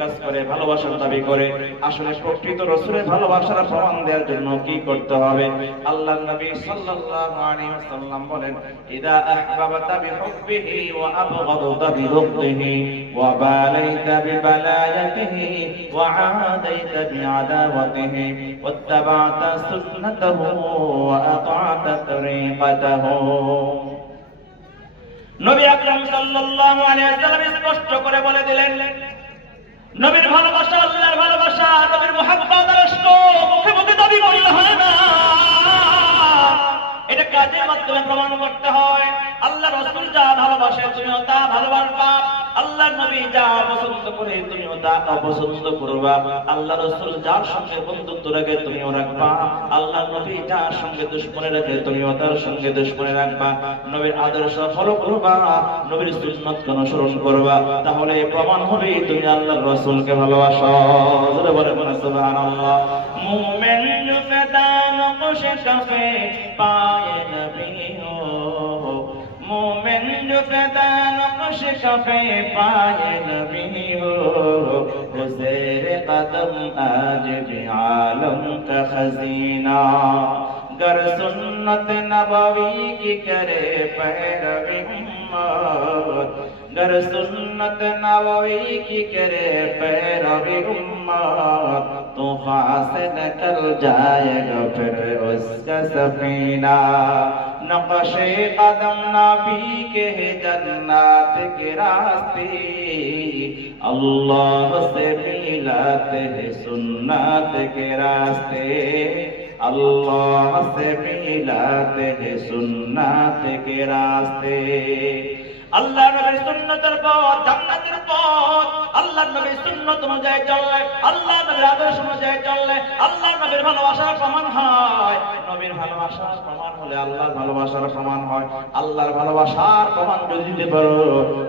কাজ করে, ভালোবাসার দাবি করে। আসলে প্রকৃত রাসূলের ভালোবাসার প্রমাণ দেওয়ার জন্য কি করতে হবে? আল্লাহর নবী সাল্লাল্লাহু আলাইহি ওয়াসাল্লাম বলেন, ইদা আহবাবতা বিহুব্বিহি ওয়া আবগাদতা বিবুগদিহি ওয়া বালাইতা বিবালায়াতিহি ওয়া আদাইতা বিআদাওয়াতিহি ওয়াত্তাবা'তা সুন্নাতাহু ওয়া আতা'তা তরিকাতাহু। নবী আকরাম সাল্লাল্লাহু আলাইহি ওয়াসাল্লাম স্পষ্ট করে বলে দিলেন, নবীর ভালোবাসা আল্লাহর ভালোবাসা, নবীর মুহাব্বত আর ইশক মুখে মুখে দাবি করলে হয় না, এটা কাজের মাধ্যমে প্রমাণ করতে হয়। আল্লাহ রাসূল যা ভালোবাসে তুমিও তা ভালোবাসবা, আল্লাহর নবী যা পছন্দ করে তুমিও তা অপছন্দ করবা, আল্লাহ রাসূল যার সঙ্গে বন্ধুত্ব রাখে তুমিও রাখবা, আল্লাহর নবী যার সঙ্গে দুশমনি রাখে তুমিও তার সঙ্গে দুশমনি রাখবা। নবীর আদর্শ ফলো করবা, নবীর সুন্নাত অনুসরণ করবা, তাহলে প্রমাণ হবে তুমি আল্লাহর রাসূলকে ভালোবাসো। জোরে বলেন সুবহানাল্লাহ। মুমিন জুফতা নকশ কাফে পায়ে নবী হো, मोमिन जो फ़िदा नक्श कफ़े पाए नबी हो, वो ज़ेरे कदम आज भी आलम का खज़ीना, गर सुन्नत नबवी की करे पैरवी उम्मत, गर सुन्नत नबवी की करे पैरवी उम्मत, तूफ़ान से निकल जाएगा फिर उसका सफ़ीना, नक्शे कदम नबी के है जन्नत के रास्ते, अल्लाह से मिलाते हैं सुन्नत के रास्ते, अल्लाह से मिलाते हैं सुन्नत के रास्ते। আল্লাহ নবীর সুন্নতের পথ জান্নাতের পথ, আল্লাহ নবীর সুন্নত অনুযায়ী চললে, আল্লাহ নবীর আদর্শ অনুযায়ী চললে আল্লাহ নবীর ভালোবাসার প্রমাণ হয়। নবীর ভালোবাসার প্রমাণ হলে আল্লাহর ভালোবাসার প্রমাণ হয়। আল্লাহর ভালোবাসার প্রমাণ যদি দিতে পারো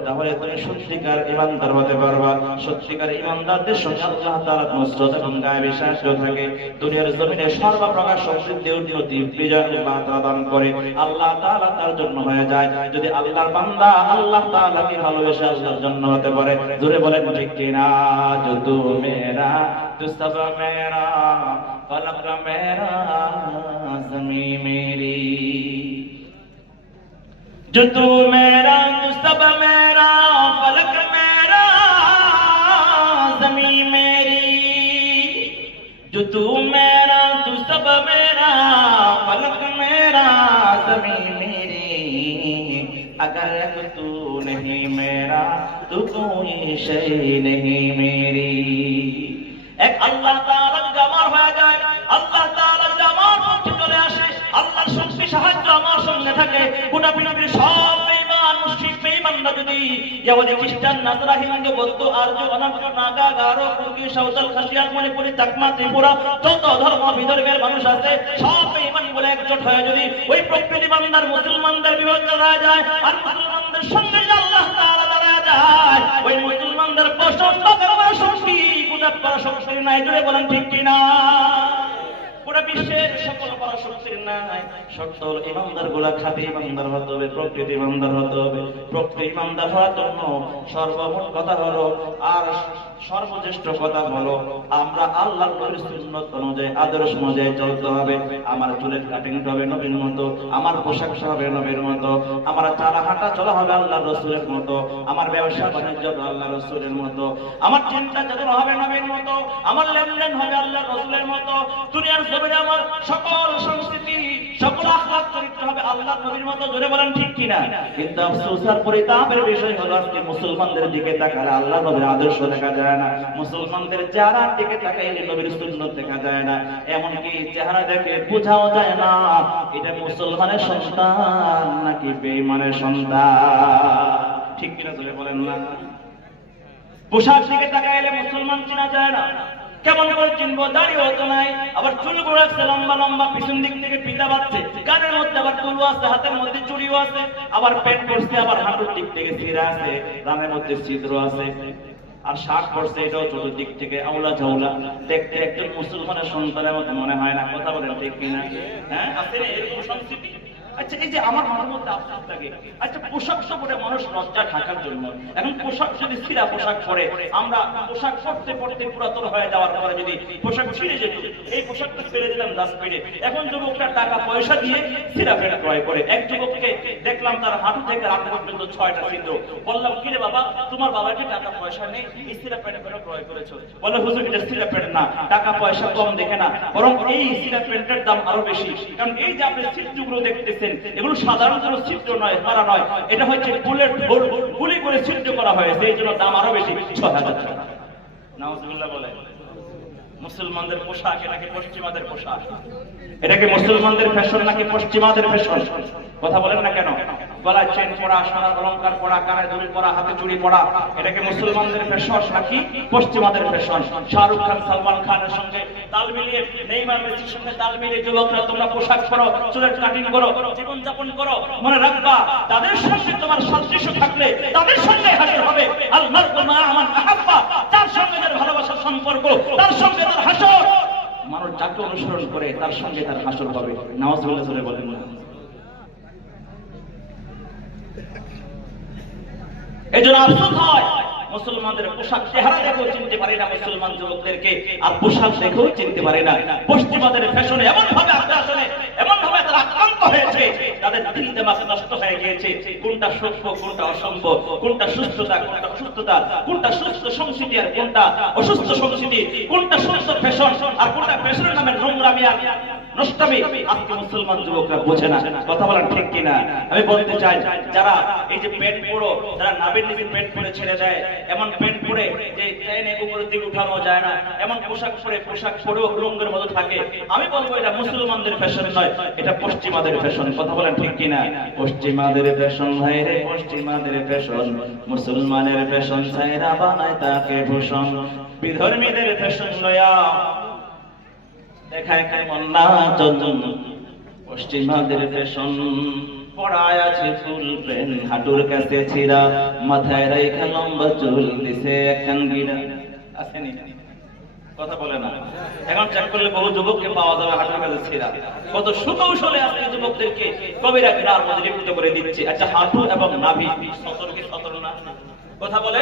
তাহলে তুমি সত্যিকার ঈমানদার হতে পারবা। সত্যিকার ঈমানদারদের সঙ্গে আল্লাহ তাআলা নুসরত এবং গায়বী সাহায্য থাকে। দুনিয়ার জমিনে সর্বপ্রকার সমৃদ্ধি উন্নতি বিজয় আল্লাহ তাআলা দান করে। আল্লাহ তাআলা তার জন্য হয়ে যায়। যদি আল্লাহর বান্দা আল্লাহ তাআলাকে ভালোবেসে আল্লাহর জন্য হতে পারে, জোরে বলেন ঠিক কিনা? जो तू मेरा तू सब मेरा फलक मेरा ज़मीं मेरी, जो तू मेरा तू सब मेरा फलक मेरा ज़मीं मेरी, जो तू मेरा तू सब मेरा फलक मेरा ज़मीं मेरी, अगर तू नहीं मेरा तो कोई शय नहीं मेरी। এক আল্লাহ তাআলা জামার হয়ে যায়, আল্লাহ তাআলা জামার পক্ষে চলে আসে, আল্লাহর শক্তি সাহায্য আমার সঙ্গে থাকে। গোটা পৃথিবীর সব বেঈমান মুশরিক বেঈমানরা যদি ইহুদি খ্রিস্টান নাসারা হিন্দু বৌদ্ধ আর্য অনার্য নাগা গারো কুর্দি সাঁওতাল খাসিয়া মণিপুরি চাকমা ত্রিপুরা যত ধর্ম বিধর্মের মানুষ আছে সব বেঈমান বলে একজোট হয়ে যদি ওই প্রকৃতি বান্দার মুসলমানদের বিরুদ্ধে দাঁড়ায় যায় আর মুসলমানদের সঙ্গে আল্লাহ তাআলা দাঁড়ায় যায়, ওই মুসলমানদের প্রচন্ড করার শক্তি গোটা পরাশক্তির নাই। জুড়ে বলেন ঠিক কিনা? গোটা বিশ্বের সকল পরাশক্তির নাই। সকল ইমানদার গুলা খাঁটি ইমানদার হতে হবে, প্রকৃতি ইমানদার হতে হবে। প্রকৃতি ইমানদার হওয়ার জন্য সর্বমোট কথা হলো আর সর্বশ্রেষ্ঠ কথা হলো আমরা আল্লাহর নবীর সুন্নাত অনুযায়ী আদর্শ অনুযায়ী চলতে হবে। আমার চুলের কাটিং হবে নবীর মতো, আমার পোশাক হবে নবীর মতো, আমার চালা হাঁটা চলা হবে আল্লাহর রাসূলের মতো, আমার ব্যবসা বাণিজ্য আল্লাহর রাসূলের মতো, আমার চিন্তা চেতনা হবে নবীর মতো, আমার লেনদেন হবে আল্লাহর রাসূলের মতো। দুনিয়ার জমিনে আমার সকল সংস্কৃতি সকল আখলাক চরিত্র হবে আল্লাহর নবীর মতো। জোরে বলেন ঠিক কিনা? কিন্তু আফসোস আর পরিতাপের বিষয় হলো আজকে মুসলমানদের দিকে তাকালে আল্লাহর নবীর আদর্শ দেখা যায় না, মুসলমানদের চেহারার দিকে তাকাইলে নবীর সুন্নাত দেখা যায় না, এমনকি চেহারা দেখে বোঝাও যায় না এটা মুসলমানের সন্তান নাকি বেঈমানের সন্তান। ঠিক কিনা? জোরে বলেন না। পোশাক দিকে তাকাইলে মুসলমান চেনা যায় না, কেমন করে চিনবো? দাড়িও তো নাই, আবার চুলগুলো আছে লম্বা লম্বা, পিছন দিক থেকে পিতা বাচ্ছে, কানের মধ্যে আবার তুলো আছে, হাতের মধ্যে চুড়িও আছে, আবার পেট পড়ছে, আবার হাঁটুর দিক থেকে ছিঁড়া আছে, রানের মধ্যে ছিদ্র আছে, আর শাক পড়ছে এটাও চতুর্দিক থেকে আউলা ঝাউলা। দেখতে একজন মুসলমানের সন্তানের মতো মনে হয় না। কথা বলেন ঠিক কিনা? হ্যাঁ, আছে না এরকম সংস্কৃতি? আচ্ছা এই যে আমার মাঝে মধ্যে আফসোস লাগে, আচ্ছা পোশাক পরে মানুষ লজ্জা ঢাকার জন্য, এখন পোশাক যদি ছিঁড়া পোশাক পরে, আমরা পোশাক পরতে পরতে পুরাতন হয়ে যাওয়ার পরে যদি পোশাক ছিঁড়ে যেত, এই পোশাকটা ফেলে দিলাম ডাস্টবিনে। এখন যুবকরা টাকা পয়সা দিয়ে ছিঁড়া প্যান্ট ক্রয় করে। এক যুবককে দেখলাম তার হাঁটু থেকে রাতে পর্যন্ত 6টা ছিদ্র। বললাম কি রে বাবা, তোমার বাবাকে টাকা পয়সা নেই, এই ছিঁড়া প্যান্ট কেন ক্রয় করেছো? বলে হুজুর এটা ছিঁড়া প্যান্ট না, টাকা পয়সা কম দেখে না, বরং এই ছিঁড়া প্যান্টের দাম আরো বেশি। কারণ এই যে আপনি ছিদ্রগুলো দেখতেছেন, এগুলো সাধারণ কোনো ছিদ্র নয়, মারা নয়, এটা হচ্ছে বুলেট হোল, গুলি করে ছিদ্র করা হয়েছে, এই জন্য দাম আরো বেশি, 6000 টাকা। নাউজুবিল্লাহ বলে। মুসলমানদের পোশাক এটাকে পশ্চিমাদের পোশাক, এটাকে মুসলমানদের ফ্যাশন নাকি পশ্চিমাদের ফ্যাশন? কথা বলেন না কেন? গলায় চেন পরা, সোনার অলংকার পরা, কানে দুল পরা, হাতে চুড়ি পরা, এটাকে মুসলমানদের ফ্যাশন নাকি পশ্চিমাদের ফ্যাশন? শাহরুখ খান, সালমান খানের সঙ্গে তাল মিলিয়ে, নেইমার মেসির সঙ্গে তাল মিলিয়ে যুবকরা তোমরা পোশাক পরো, চুলের কাটিং করো, জীবন যাপন করো, মনে রাখবা তাদের সঙ্গে তোমার সাদৃশ্য থাকলে তাদের সঙ্গে হাসর হবে। আল মারউ মা মান আহাব্বা, তার সঙ্গে যার ভালোবাসার সম্পর্ক, তার সঙ্গে তার হাসর। মানুষ যাকে অনুসরণ করে তার সঙ্গে তার হাসর হবে। নাউজুবিল্লাহ জোরে বলেন না। এজন্য আফসোস হয়, মুসলমানদের পোশাক চেহারা দেখেও চিনতে পারে না মুসলমান যুবকদেরকে, আর পোশাক দেখেও চিনতে পারে না। পশ্চিমাদের ফ্যাশনে এমন ভাবে আগ্রাসনে, এমন ভাবে তারা আক্রান্ত হয়েছে, তাদের দিল দিমাগ নষ্ট হয়ে গিয়েছে। কোনটা সভ্য, কোনটা অসভ্য, কোনটা সুস্থতা, কোনটা অসুস্থতা, কোনটা সুস্থ সংস্কৃতি আর কোনটা অসুস্থ সংস্কৃতি, কোনটা সুস্থ ফ্যাশন আর কোনটা ফ্যাশনের নামে নোংরামি আর নষ্টামি, আজকে মুসলমান যুবকরা বোঝে না। কথা বলেন ঠিক কিনা? আমি বলতে চাই, যারা এই যে প্যান্ট পরো, যারা নাভির নিচে প্যান্ট পরে ছেড়ে দেয়, এমন প্যান্ট পরে যে ট্রেনে উপরের দিকে উঠানো যায় না, এমন পোশাক পরেও উলঙ্গের মতো থাকে, আমি বলবো এটা মুসলমানদের ফ্যাশন নয়, এটা পশ্চিমাদের ফ্যাশন। কথা বলেন ঠিক কিনা? পশ্চিমাদের ফ্যাশন ভাই রে, পশ্চিমাদের ফ্যাশন, মুসলমানের ফ্যাশন ছাইরা বানায় তাকে ভূষণ। বিধর্মীদের ফ্যাশন লয়া দেখায় কেমন নাচন, পশ্চিমাদের ফ্যাশন পড়ায় আছে ফুল প্যান্ট, হাঁটুর কাছে ছিঁড়া, মাথায় রাইখা লম্বা চুল, দিছে একখান গিরা। আসেনি? কথা বলে না। এখন চেক করলে বহু যুবককে পাওয়া যাবে হাঁটুর কাছে ছিঁড়া। কত সুকৌশলে আপনি যুবকদেরকে কবিরা গিরার মধ্যে লিপ্ত করে দিচ্ছে। আচ্ছা হাঁটু এবং নাভি সতর্কে সতর্ক না? কথা বলে।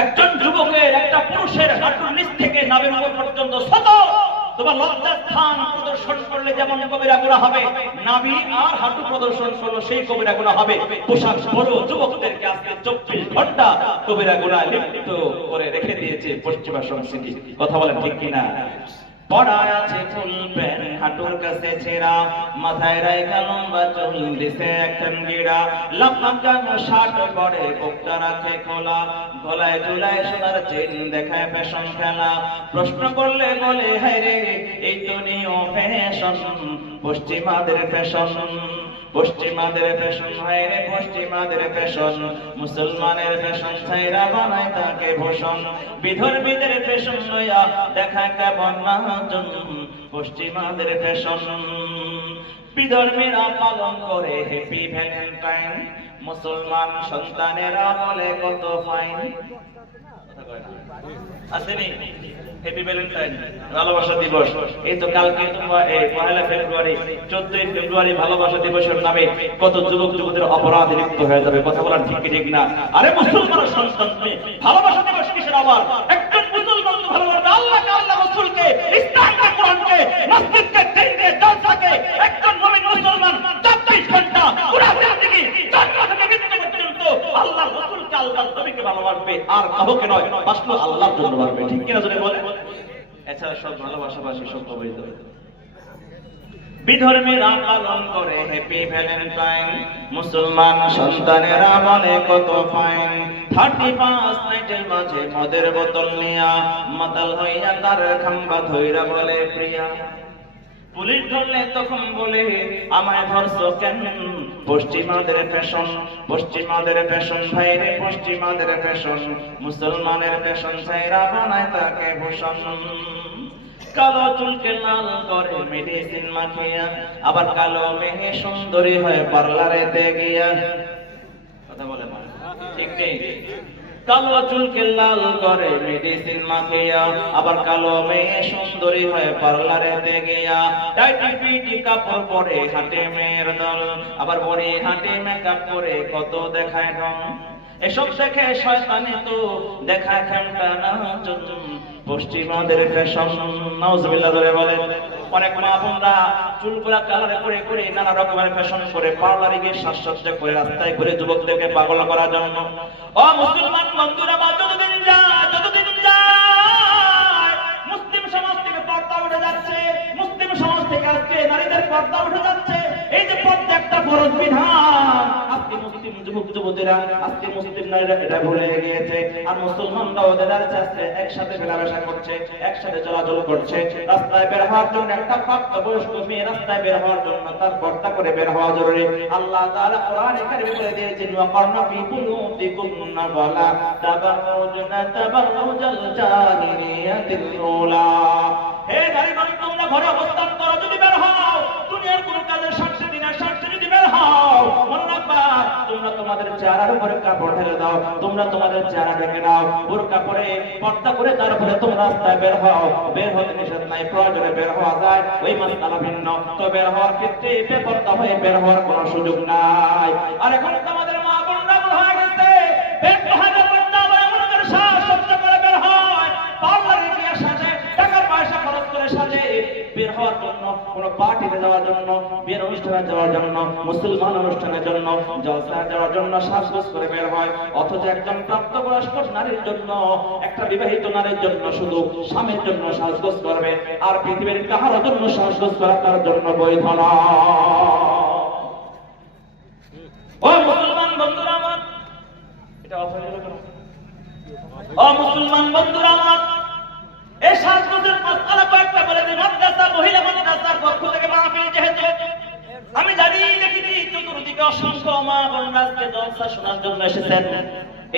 একজন যুবকের, একটা পুরুষের হাঁটুর নিচ থেকে নাভির উপর পর্যন্ত সতর্ক, তোমার লজ্জার স্থান প্রদর্শন করলে যেমন কবিরা গুনাহ হবে, নাভি আর হাঁটু প্রদর্শন করলে সেই কবিরা গুনাহ হবে। পোশাক বড় যুবকদেরকে আজকে 24 ঘন্টা কবিরা গুনাহ লিপ্ত করে রেখে দিয়েছে পশ্চিমা সংস্কৃতি। কথা বলেন ঠিক কিনা? পড়ায় আছে ফুল প্যান্ট, হাঁটুর কাছে ছেঁড়া, মাথায় রাইখা লম্বা চুল, দিছে একখান গিরা, লাফাকানো শার্ট পরে, বুকটা রাখে খোলা, গলায় ঝুলায় সোনার চেন, দেখায় ফ্যাশন খেলা। প্রশ্ন করলে বলে হায় রে এই তো নিও ফ্যাশন, পশ্চিমাদের ফ্যাশন, পশ্চিমাদের ফ্যাশন হায় রে, পশ্চিমাদের ফ্যাশন, মুসলমানের ফ্যাশন ছাইরা বানায় তাকে ভূষণ। বিধর্মীদের ফ্যাশন লয়া দেখায় কেমন নাচন, পশ্চিমাদের ফ্যাশন। বিধর্মীরা পালন করে হ্যাপি ভ্যালেন্টাইন, মুসলমান সন্তানেরা বলে কত ফাইন। আসেনি হ্যাপি ভ্যালেন্টাইন, ভালোবাসা দিবস? এই তো কালকে পহেলা ফেব্রুয়ারি, 14ই ফেব্রুয়ারি ভালোবাসা দিবসের নামে কত যুবক যুবতীর অপরাধে লিপ্ত হয়ে যাবে। কথা বলার ঠিক ঠিক না? আরে মুসলমানের সন্তান ভালোবাসা দিবস কিসের আবার? একজন মুসলমান তো ভালোবাসবে আল্লাহকে, আল্লাহ রাসূলকে, ইসলামকে, কোরআনকে, মসজিদকে, দিনকে, জলসাকে। একজন মুমিন মুসলমান 24 ঘন্টা পুরা জিন্দেগি জন্ম থেকে মৃত্যু পর্যন্ত আল্লাহ রাসূলকে, আল্লাহর নবীকে ভালোবাসবে, আর কাউকে নয়, বাসলো আল্লাহর জন্য ভালোবাসবে। ঠিক কিনা যদি বলে? এছাড়া সব ভালোবাসাবাসী সব অবৈধ। বিধর্মীরা পালন করে হ্যাপি ভ্যালেন্টাইন, মুসলমান সন্তানেরা বলে কত ফাইন। 35 নাইটের মাঝে মদের বোতল নিয়া, মাতাল হইয়া তার খাম্বা ধইরা বলে প্রিয়া। পুলিশ ধরলে তখন বলে আমায় ধরছো কেন, পশ্চিমাদের ফ্যাশন, পশ্চিমাদের ফ্যাশন ভাই রে, পশ্চিমাদের ফ্যাশন, মুসলমানের ফ্যাশন ছাইরা বানায় তাকে ভূষণ। কালো চুলকে লাল করে মেডিসিন মাখিয়া, আবার কালো মেয়ে সুন্দরী হয় পার্লারেতে গিয়া। কথা বলে না? ঠিক নেই? কালো চুলকে লাল করে মেডিসিন মাখিয়া, আবার কালো মেয়ে সুন্দরী হয়ে পার্লারেতে গিয়া, টাইটি পিটি কাপড় পরে হাঁটে মেয়ের দল, আবার পরে হাঁটে মেকআপ করে কত দেখায় ঢং। এসব দেখে শয়তানি তো দেখায় খেমটা না পশ্চিমাদের ফ্যাশন। নাউজুবিল্লাহ ধরে বলেন। অনেক মা বোনরা চুলগুলা কালারে করে করে নানা রকমের ফ্যাশন করে পার্লারে গিয়ে সাজসজ্জা করে রাস্তায় ঘুরে যুবকদেরকে পাগল করার জন্য। ও মুসলমান বন্ধুরা, যতদিন যায় মুসলিম সমাজ থেকে পর্দা উঠে যাচ্ছে, মুসলিম সমাজ থেকে আজকে নারীদের পর্দা উঠে যাচ্ছে। এই যে পর্দা একটা ফরজ বিধান, আজকে মুসলিম যুবক যুবতীরা, আজকে মুসলিম নারীরা এটা ভুলে গিয়েছে। আর মুসলমানরা ওদের কাছে একসাথে মেলামেশা করছে, একসাথে চলাচল করছে। রাস্তায় বের হওয়ার জন্য একটা প্রাপ্তবয়স্ক মেয়ে রাস্তায় বের হওয়ার জন্য তার পর্দা করে বের হওয়া জরুরি। আল্লাহ তাআলা কোরআনে কারিমে বলে দিয়েছেন, ওয়াকারনা ফি বুয়ুতিকুন্না ওয়ালা তাবাররুজনা তাবাররুজাল জাহিলিয়াতিল উলা। হে নারীগণ, তোমরা ঘরে অবস্থান করো, যদি বের হও দুনিয়ার কোন কাজের স্বার্থে দিনের স্বার্থে যদি বের হও, মনে রাখবা তোমরা তোমাদের চেহারার উপরে কাপড় ঢেলে দাও, তোমরা তোমাদের চেহারা ঢেকে দাও, বোরকা পরে পর্দা করে তারপরে তোমরা রাস্তায় বের হও। বের হতে নিষেধ নাই, প্রয়োজনে বের হওয়া যায়, ওই মাসআলা ভিন্ন। তো বের হওয়ার ক্ষেত্রে বেপরদা হয়ে বের হওয়ার কোনো সুযোগ নাই। আর এখন তোমাদের মা বোনরা হয়ে গেছে বের হওয়ার পর্দা বলে আমাদের সাজসজ্জা করে বের হয়, পার্লারে গিয়ে সাজে, টাকা পয়সা খরচ করে সাজে, বের হওয়ার জন্য, কোন পার্টিতে যাওয়ার জন্য, বিয়ের অনুষ্ঠানে যাওয়ার জন্য, মুসলমান অনুষ্ঠানের জন্য, জলসায় যাওয়ার জন্য সাজগোজ করে বের হয়। অথচ একজন প্রাপ্তবয়স্ক নারীর জন্য, একটা বিবাহিত নারীর জন্য শুধু স্বামীর জন্য সাজগোজ করবে, আর পৃথিবীর কাহার জন্য সাজগোজ করা তার জন্য বৈধ নয়। ও মুসলমান বন্ধুরা আমার, এটা অফ হয়ে গেল কেন? ও মুসলমান বন্ধুরা আমার, এই সাজগোজের মাসআলা কয়েকটা বলে দিই। মাদ্রাসা, মহিলা মাদ্রাসার পক্ষ থেকে মাহফিল যেহেতু আমি জানি, দেখেছি চতুর্দিকে অসংখ্য মা বোনরা আজকে জলসা শোনার জন্য এসেছেন।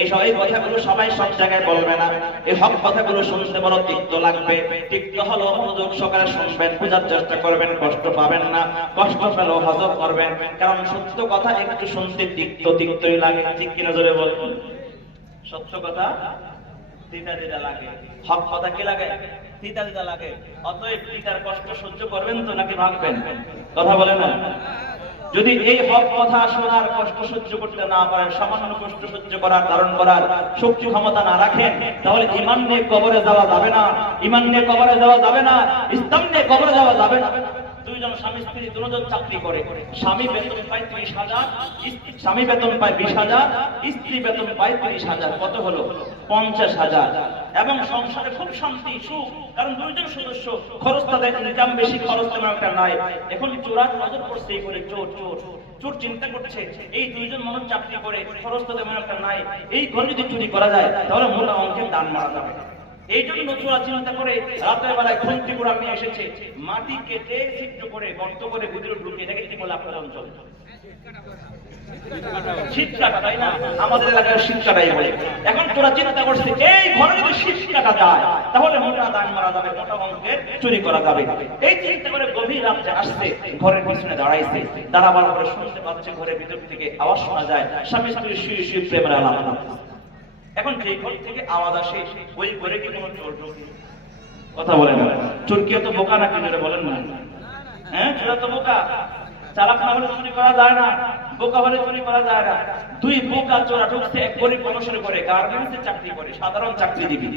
এই কথাগুলো সবাই সব জায়গায় বলবে না। এই হক কথাগুলো শুনতে বড় তিক্ত লাগবে। তিক্ত হলো মনোযোগ সহকারে শুনবেন, বোঝার চেষ্টা করবেন, কষ্ট পাবেন না। কষ্ট পেলেও হজম করবেন, কারণ সত্য কথা একটু শুনতে তিক্তই লাগে। ঠিক কিনা জোরে বলবেন? সত্য কথা তিতা তিতা লাগে, হক কথা কি লাগে? তিতা তিতা লাগে। অতএব তিতার কষ্ট সহ্য করবেন তো নাকি ভাগবেন? কথা বলে না। যদি এই হক কথা শোনার কষ্ট সহ্য করতে না পারেন, সামান্য কষ্ট সহ্য করার, ধারণ করার শক্তি ক্ষমতা না রাখেন, তাহলে ঈমান নিয়ে কবরে যাওয়া যাবে না, ঈমান নিয়ে কবরে যাওয়া যাবে না, ইসলাম নিয়ে কবরে যাওয়া যাবে না। দুইজন স্বামী স্ত্রী দুজন চাকরি করে, স্বামী বেতন পায় 30,000, স্বামী বেতন পায় 20,000, স্ত্রী বেতন পায় 30,000। কত হলো? 50,000। এবং সংসারে খুব শান্তি সুখ, কারণ দুইজন সদস্য, খরচ তাদের ইনকাম বেশি, খরচ তেমন একটা নাই। এখন চোরার নজর পড়ছে, এই করে চোর চোর চোর চিন্তা করছে এই দুইজন মানুষ চাকরি করে, খরচ তো তেমন একটা নাই, এই ঘরে যদি চুরি করা যায় তাহলে মোটা অঙ্কের দান মারা যাবে। এই জন্য চোরা চিন্তা করে রাতের বেলায় খুন্তি কুড়াল নিয়ে এসেছে, মাটি কেটে ছিদ্র করে গর্ত করে ভিতরে ঢুকিয়ে দেখে কি বলে আপনার অঞ্চল শীতকাটা, তাই না? আমাদের এলাকায় শীতকাটাই বলে। এখন তোরা চিন্তা করছে এই ঘরে যদি শীতকাটা যায় তাহলে মোটা দান মারা যাবে, মোটা অঙ্কের চুরি করা যাবে। এই চিন্তা করে গভীর রাতে আসছে, ঘরের পিছনে দাঁড়াইছে, দাঁড়াবার পরে শুনতে পাচ্ছে ঘরের ভিতর থেকে আওয়াজ শোনা যায়, স্বামী স্ত্রী শুয়ে শুয়ে প্রেমের আলাপ। এখন যে ঘর থেকে আওয়াজ আসে ওই ঘরে কি কোনো চোর ঢোকে? কথা বলেন না। চোর কি এত বোকা নাকি? বলেন না। হ্যাঁ, চোর তো বোকা। চালাক না হলে চুরি করা যায় না, বোকা হলে চুরি করা যায় না। দুই বোকা চোরা ঢুকছে এক গরিব মানুষের ঘরে, গার্মেন্টসে চাকরি করে, সাধারণ চাকরিজীবী।